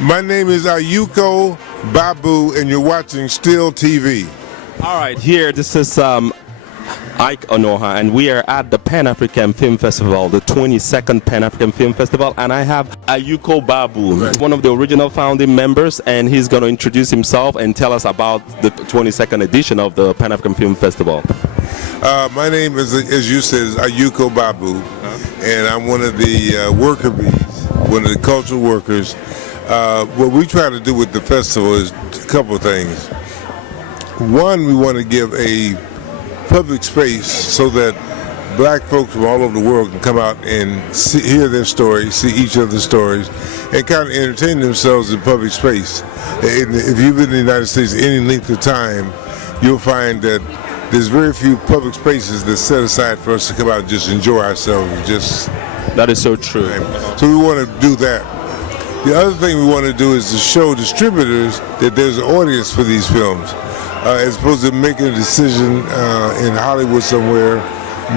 My name is Ayuko Babu, and you're watching STeeLE TV. All right, here, this is Ike Onoha, and we are at the Pan-African Film Festival, the 22nd Pan-African Film Festival, and I have Ayuko Babu, one of the original founding members, and he's going to introduce himself and tell us about the 22nd edition of the Pan-African Film Festival. My name is, as you said, is Ayuko Babu, and I'm one of the worker bees, one of the cultural workers. What we try to do with the festival is a couple of things. One, we want to give a public space so that black folks from all over the world can come out and hear their stories, see each other's stories, and kind of entertain themselves in public space. And if you've been in the United States any length of time, you'll find that there's very few public spaces that's set aside for us to come out and just enjoy ourselves. That is so true. So we want to do that. The other thing we want to do is to show distributors that there's an audience for these films. As opposed to making a decision in Hollywood somewhere,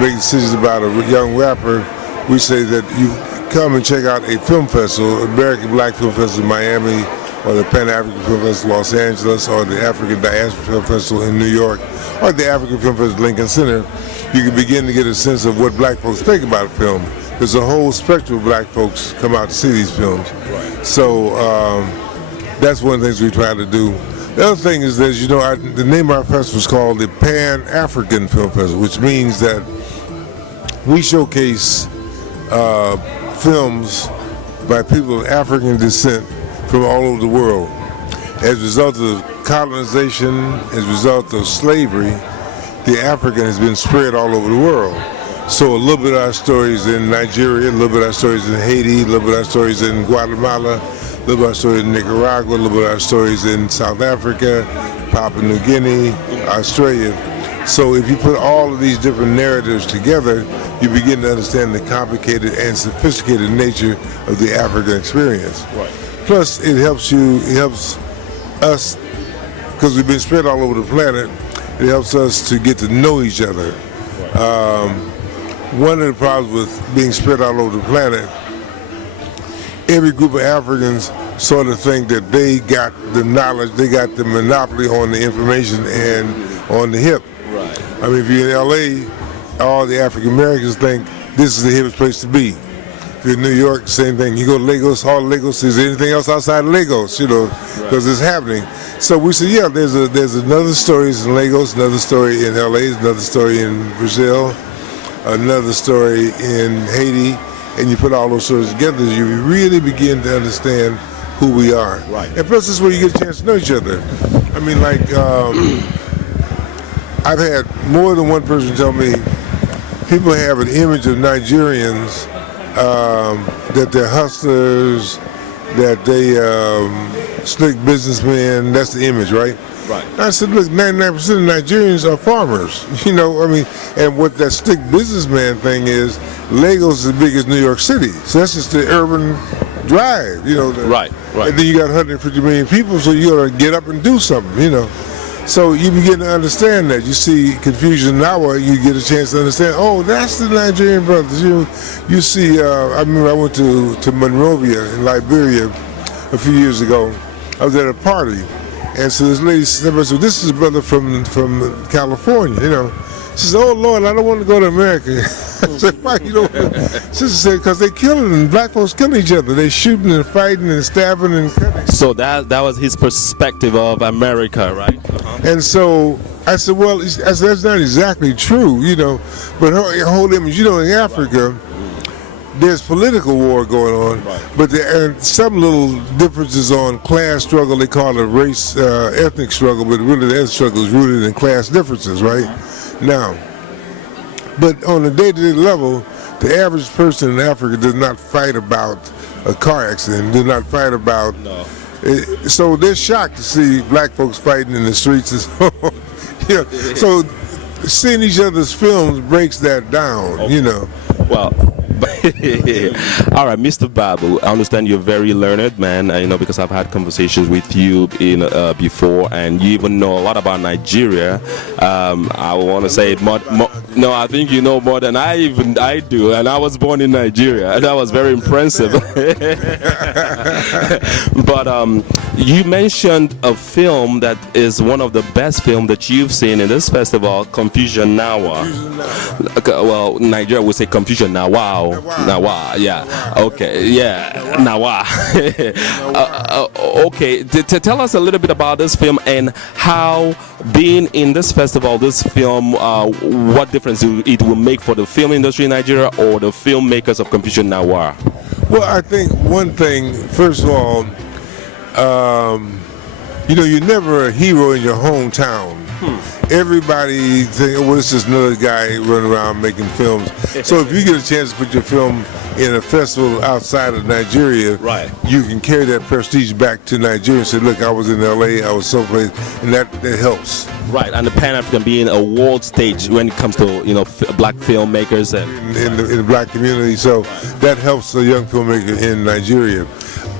making decisions about a young rapper, we say that you come and check out a film festival, American Black Film Festival in Miami, or the Pan-African Film Festival in Los Angeles, or the African Diaspora Film Festival in New York, or the African Film Festival in Lincoln Center. You can begin to get a sense of what black folks think about film. There's a whole spectrum of black folks come out to see these films. Right. So that's one of the things we try to do. The other thing is that, you know, the name of our festival is called the Pan-African Film Festival, which means that we showcase films by people of African descent from all over the world. As a result of colonization, as a result of slavery, the African has been spread all over the world. So a little bit of our stories in Nigeria, a little bit of our stories in Haiti, a little bit of our stories in Guatemala, a little bit of our stories in Nicaragua, a little bit of our stories in South Africa, Papua New Guinea, Australia. So if you put all of these different narratives together, you begin to understand the complicated and sophisticated nature of the African experience. Right. Plus, it helps us, because we've been spread all over the planet, it helps us to get to know each other. Right. One of the problems with being spread all over the planet, every group of Africans sort of think that they got the knowledge, they got the monopoly on the information and on the hip. Right. I mean, if you're in LA, all the African Americans think this is the hippest place to be. If you're in New York, same thing. You go to Lagos, all Lagos, is there anything else outside of Lagos, you know, because it's happening. So we said, yeah, there's another story in Lagos, another story in LA, another story in Brazil, another story in Haiti. And you put all those stories together, you really begin to understand who we are. Right. And plus, this is where you get a chance to know each other. I mean, like, I've had more than one person tell me people have an image of Nigerians that they're hustlers, that they slick businessmen. That's the image, right? Right. I said, look, 99% of Nigerians are farmers. You know, I mean, and what that slick businessman thing is, Lagos is as big as New York City. So that's just the urban drive, you know. Right. And then you got 150 million people, so you got to get up and do something, you know. So you begin to understand that. You see confusion now, you get a chance to understand, oh, that's the Nigerian brothers. You see, I remember I went to Monrovia in Liberia a few years ago. I was at a party. And so this lady said, this is a brother from California, you know. She said, oh, Lord, I don't want to go to America. I said, why you don't? She said, because they killing and black folks killing each other. They shooting and fighting and stabbing and cutting. So that was his perspective of America, right? And so I said, well, that's not exactly true, you know. But her whole image, you know, in Africa, there's political war going on, but there are some little differences on class struggle. They call it race, ethnic struggle, but really the ethnic struggle is rooted in class differences, right? Now, but on a day-to-day level, the average person in Africa does not fight about a car accident, does not fight about... No. So they're shocked to see black folks fighting in the streets. Yeah. So seeing each other's films breaks that down, you know. Well, All right, Mr. Babu, I understand you're very learned, man. You know, because I've had conversations with you before, and you even know a lot about Nigeria. I want to say no, I think you know more than I do, and I was born in Nigeria, and that was very impressive. But you mentioned a film that is one of the best films that you've seen in this festival, Confusion Nawa. Well, Nigeria would say Confusion Nawa. Nawa, yeah. Okay, yeah, Nawa. Okay, tell us a little bit about this film and how being in this festival, this film, what difference it will make for the film industry in Nigeria or the filmmakers of Confusion Nawa? Well, I think one thing, first of all, you know, you're never a hero in your hometown. Everybody think, oh, well, this is another guy running around making films. So if you get a chance to put your film in a festival outside of Nigeria, right, you can carry that prestige back to Nigeria and say, look, I was in LA, I was someplace, and that helps. Right, and the Pan-African being a world stage when it comes to, you know, black filmmakers and in the black community, so that helps a young filmmaker in Nigeria.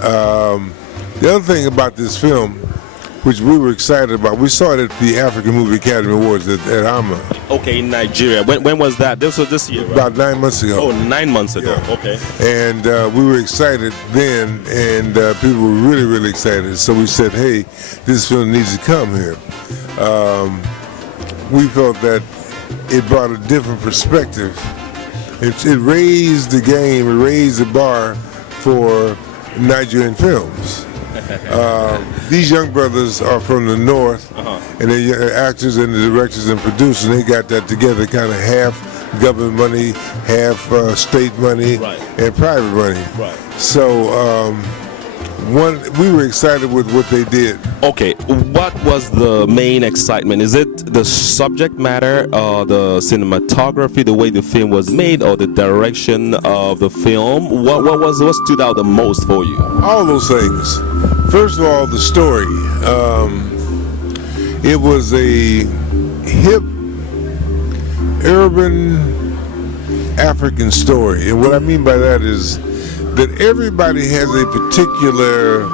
The other thing about this film, which we were excited about, we saw it at the African Movie Academy Awards at AMA. Okay, in Nigeria. When was that? This was this year, right? About 9 months ago. Oh, 9 months ago. Yeah. Okay. And we were excited then, and people were really, really excited. So we said, hey, this film needs to come here. We felt that it brought a different perspective. It raised the game, it raised the bar for Nigerian films. These young brothers are from the north, and they're actors and the directors and producers, and they got that together, kind of half government money, half state money, right, and private money. Right. So we were excited with what they did. Okay, what was the main excitement? Is it the subject matter, the cinematography, the way the film was made, or the direction of the film? What stood out the most for you? All those things. First of all, the story. It was a hip, urban African story, and what I mean by that is that everybody has a particular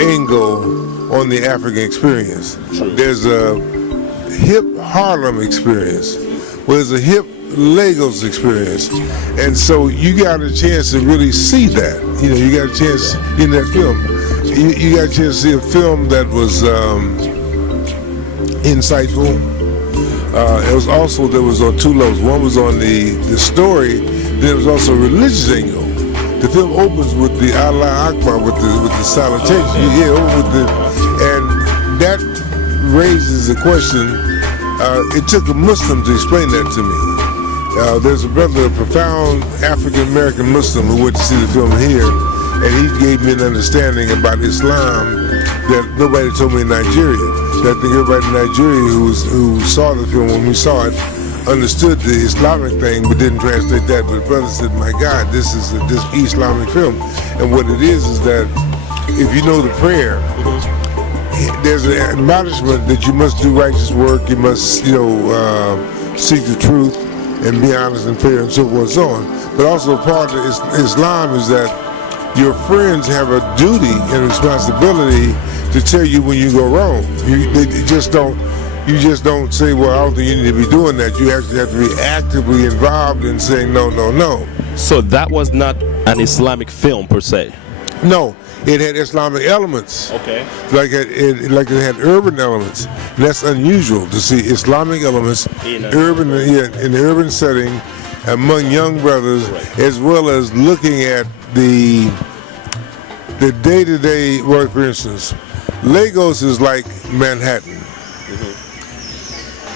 angle on the African experience. There's a hip Harlem experience, there's a hip Lagos experience, and so you got a chance to really see that. You know, you got a chance in that film. You got a chance to see a film that was insightful. It was also, there was on two levels. One was on the story, then there was also a religious angle. The film opens with the Allah Akbar, with the salutation, and that raises the question. It took a Muslim to explain that to me. There's a brother, a profound African American Muslim, who went to see the film here, and he gave me an understanding about Islam that nobody told me in Nigeria. That I think everybody in Nigeria who saw the film when we saw it understood the Islamic thing but didn't translate that. But the brother said, my God, this is this Islamic film. And what it is that if you know the prayer, there's an admonishment that you must do righteous work, you must, seek the truth and be honest and fair and so forth and so on. But also part of Islam is that your friends have a duty and responsibility to tell you when you go wrong. You just don't say, well, I don't think you need to be doing that. You actually have to be actively involved in saying no, no, no. So that was not an Islamic film per se? No, it had Islamic elements. Okay. Like it had urban elements. And that's unusual to see Islamic elements in the urban setting among young brothers, right, as well as looking at the day-to-day work. For instance, Lagos is like Manhattan.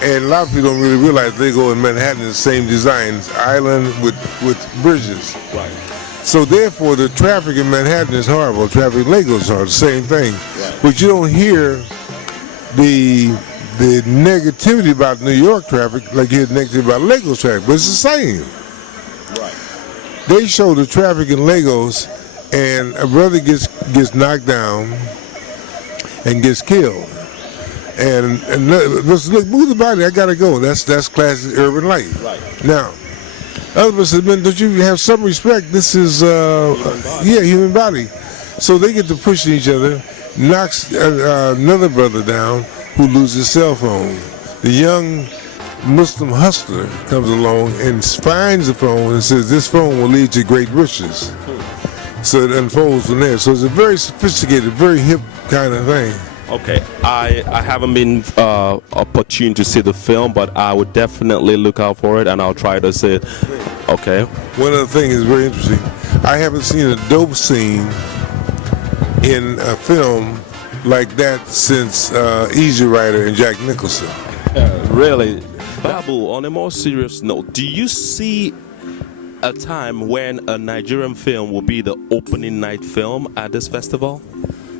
And a lot of people don't really realize Lagos and Manhattan is the same designs, island with bridges. Right. So therefore, the traffic in Manhattan is horrible. Traffic in Lagos are the same thing. Right. But you don't hear the negativity about New York traffic like you hear the negativity about Lagos traffic. But it's the same. Right. They show the traffic in Lagos, and a brother gets knocked down and gets killed. And look, move the body. I gotta go. That's classic urban life. Right. Now, Other of us have been, don't you have some respect? This is, human body. So they get to pushing each other, knocks another brother down who loses his cell phone. The young Muslim hustler comes along and finds the phone and says, this phone will lead to great riches. So it unfolds from there. So it's a very sophisticated, very hip kind of thing. Okay, I haven't been opportune to see the film, but I would definitely look out for it, and I'll try to see it. Okay. One other thing is very interesting. I haven't seen a dope scene in a film like that since Easy Rider and Jack Nicholson. Really? Babu, on a more serious note, do you see a time when a Nigerian film will be the opening night film at this festival?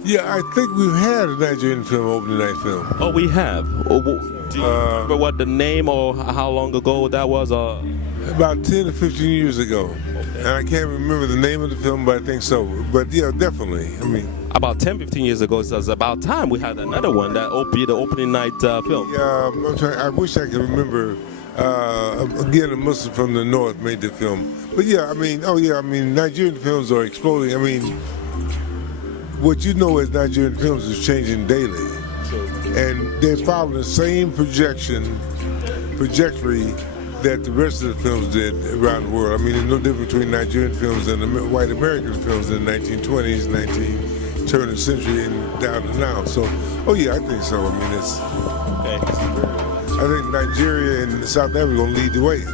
Yeah, I think we've had a Nigerian film, opening night film. Oh, we have. Oh, do you remember what the name or how long ago that was? About 10 to 15 years ago. Okay. And I can't remember the name of the film, but I think so. But yeah, definitely. I mean, about 10, 15 years ago, it was about time we had another one that will be the opening night film. Yeah, I'm trying, I wish I could remember. Again, a Muslim from the north made the film. But yeah, I mean, Nigerian films are exploding. I mean, what you know as Nigerian films is changing daily. Sure. And they're following the same trajectory that the rest of the films did around the world. I mean, there's no difference between Nigerian films and white American films in the 1920s, turn of the century, and down to now. So, oh yeah, I think so. I mean, it's. Okay. I think Nigeria and South Africa are going to lead the way.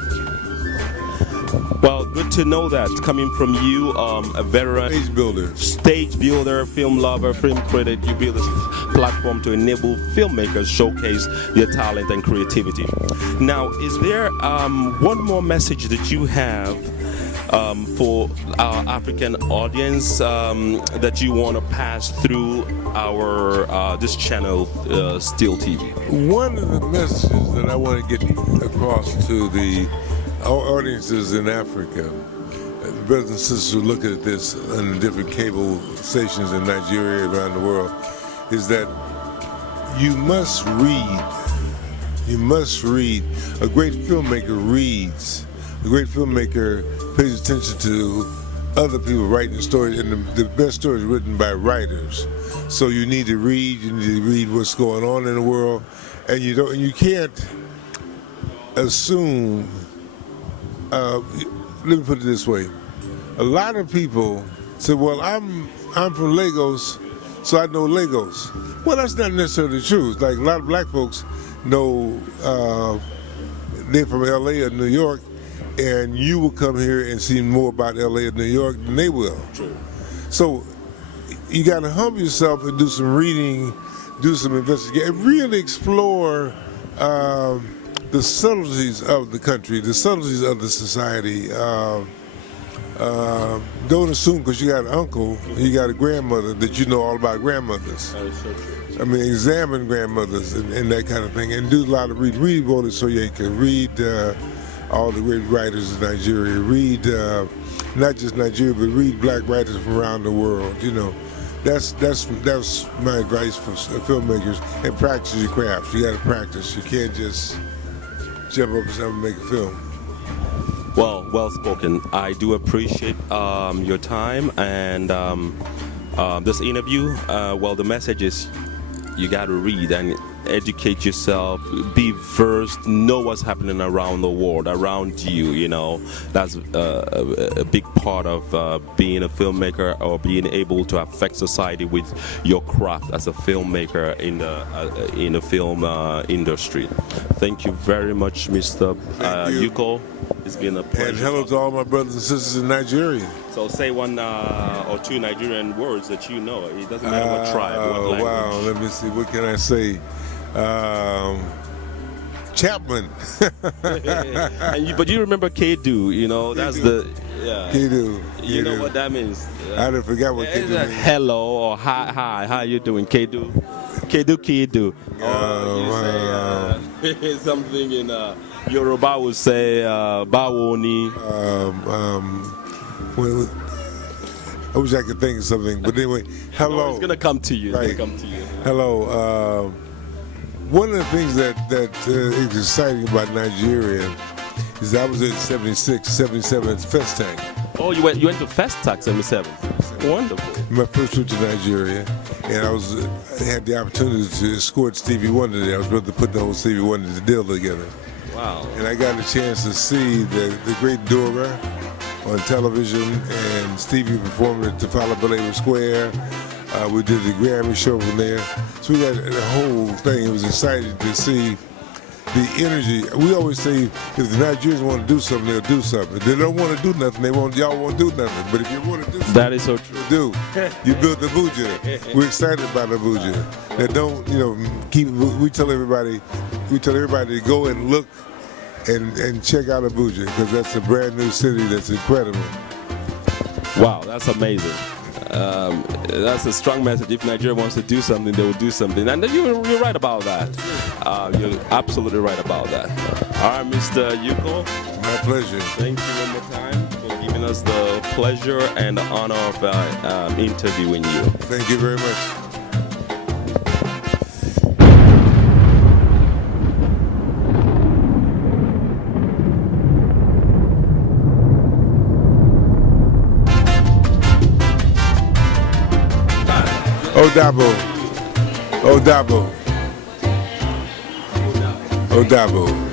Well, good to know that coming from you, a veteran stage builder, film lover, film critic. You build this platform to enable filmmakers showcase their talent and creativity. Now, is there one more message that you have for our African audience that you want to pass through our this channel, STeeLE TV? One of the messages that I want to get across to the audiences in Africa, the brothers and sisters who look at this on different cable stations in Nigeria, around the world, is that you must read. You must read. A great filmmaker reads. A great filmmaker pays attention to other people writing stories, and the best stories written by writers. So you need to read. You need to read what's going on in the world, and you can't assume. Let me put it this way: a lot of people say, "Well, I'm from Lagos, so I know Lagos." Well, that's not necessarily true. Like a lot of black folks know they're from LA or New York, and you will come here and see more about LA or New York than they will. True. So you got to humble yourself and do some reading, do some investigation, really explore the subtleties of the country, the subtleties of the society. Don't assume because you got an uncle, you got a grandmother that you know all about grandmothers. That is so true. I mean, examine grandmothers and that kind of thing, and do a lot of reading. Read about it so you can read all the great writers in Nigeria. Read not just Nigeria, but read black writers from around the world. You know, that's my advice for filmmakers. And practice your craft. You got to practice. You can't just jump up and make a film. Well spoken. I do appreciate your time and this interview. The message is you got to read and educate yourself, be versed, know what's happening around the world, around you. You know, that's a big part of being a filmmaker or being able to affect society with your craft as a filmmaker in the film industry. Thank you very much, Mr. Ayuko. It's been a pleasure. And hello to all my brothers and sisters in Nigeria. So say one or two Nigerian words that you know. It doesn't matter what tribe, what language. Wow, let me see. What can I say? Chapman. But you remember Kedu, you know, that's the... Yeah. Kedu. You know what that means. I didn't forget what Kedu means. Hello or hi, how you doing, Kedu? Kedu. Say something in Yoruba would say Bawoni. Well, I wish I could think of something, but anyway, hello. No, it's gonna come to you. Right. It's gonna come to you. Hello. One of the things that is exciting about Nigeria Is I was in 76, 77 at Fest Tank. Oh, you went to Festac 77. Wonderful. My first trip to Nigeria, and I had the opportunity to escort Stevie Wonder there. I was about to put the whole Stevie Wonder deal together. Wow. And I got a chance to see the great Dora on television, and Stevie performed at Trafalgar Belair Square. We did the Grammy show from there. So we got the whole thing. It was exciting to see the energy. We always say if the Nigerians want to do something, they'll do something. If they don't want to do nothing, y'all won't do nothing. But if you want to do something, That is so true. do. You built the Abuja. We're excited about Abuja. That don't, we tell everybody to go and look and check out Abuja, because that's a brand new city that's incredible. Wow, that's amazing. That's a strong message. If Nigeria wants to do something, they will do something. And you're right about that. You're absolutely right about that. All right, Mr. Ayuko. My pleasure. Thank you one more time for giving us the pleasure and the honor of interviewing you. Thank you very much. Odabo. Odabo. Odabo.